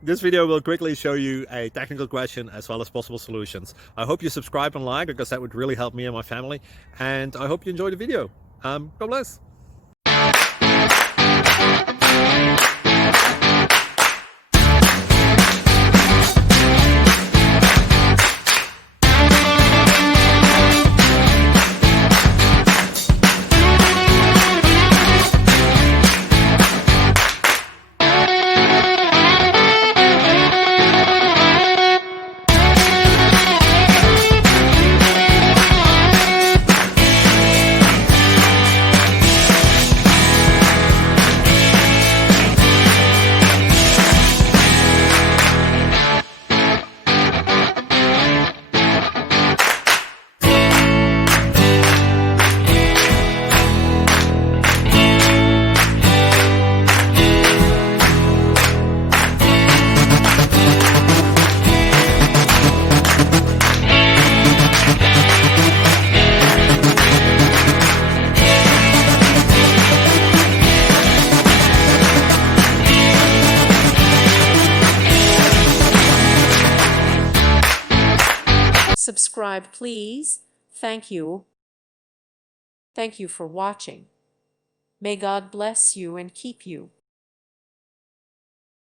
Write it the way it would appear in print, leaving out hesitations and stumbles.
This video will quickly show you a technical question as well as possible solutions. I hope you subscribe and like, because that would really help me and my family. And I hope you enjoy the video. God bless. Subscribe, please. Thank you. Thank you for watching. May God bless you and keep you.